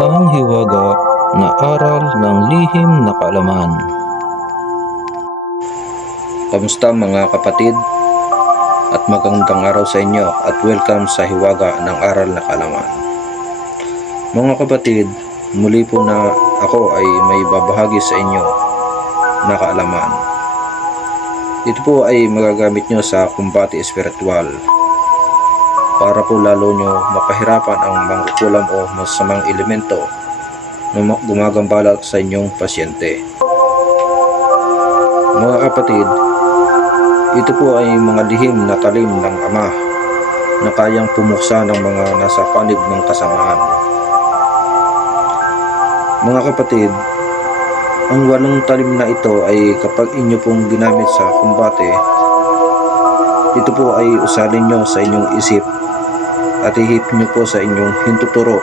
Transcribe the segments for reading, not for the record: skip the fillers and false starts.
Ang hiwaga na aral ng lihim na kaalaman. Kamusta mga kapatid? At magandang araw sa inyo at welcome sa hiwaga ng aral na kaalaman. Mga kapatid, muli po na ako ay may babahagi sa inyo na kaalaman. Ito po ay magagamit nyo sa kumbate espiritual para po lalo nyo mapahirapan ang mangkukulam o masamang elemento na gumagambala sa inyong pasyente. Mga kapatid, ito po ay mga lihim na talim ng Ama na kayang pumuksa ng mga nasa panig ng kasamaan. Mga kapatid, ang 8 talim na ito ay kapag inyo pong ginamit sa kumbate, ito po ay usalin nyo sa inyong isip at ihip nyo po sa inyong hintuturo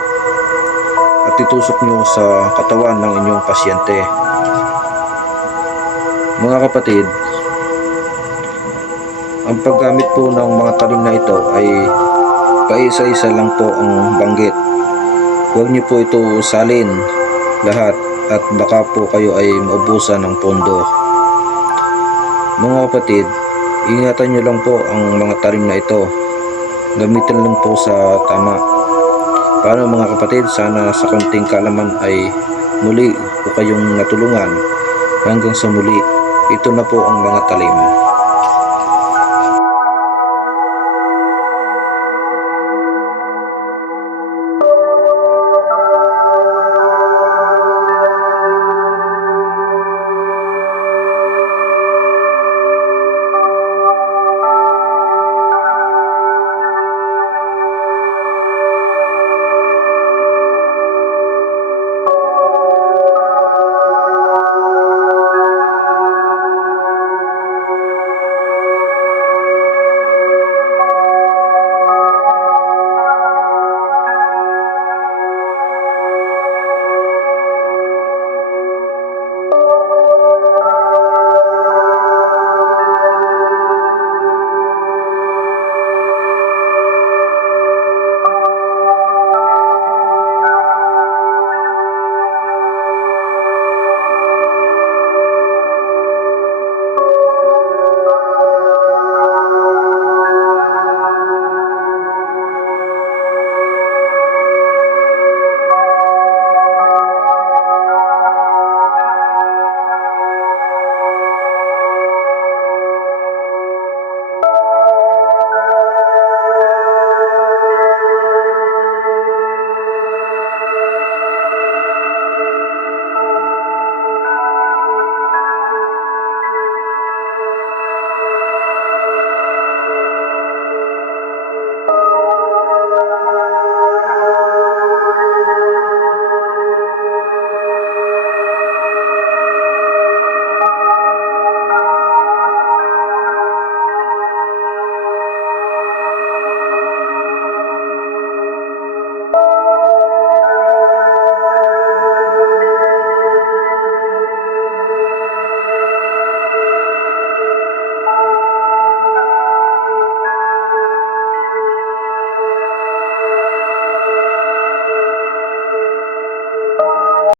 at itusok nyo sa katawan ng inyong pasyente. Mga kapatid, ang paggamit po ng mga talim na ito ay paisa-isa lang po ang banggit. Huwag nyo po ito usalin lahat at baka po kayo ay maubusan ng pondo. Mga kapatid, ingatan nyo lang po ang mga talim na ito. Gamitin lang po sa tama. Paano mga kapatid, sana sa konting kaalaman ay muli po kayong natulungan. Hanggang sa muli, ito na po ang mga talim.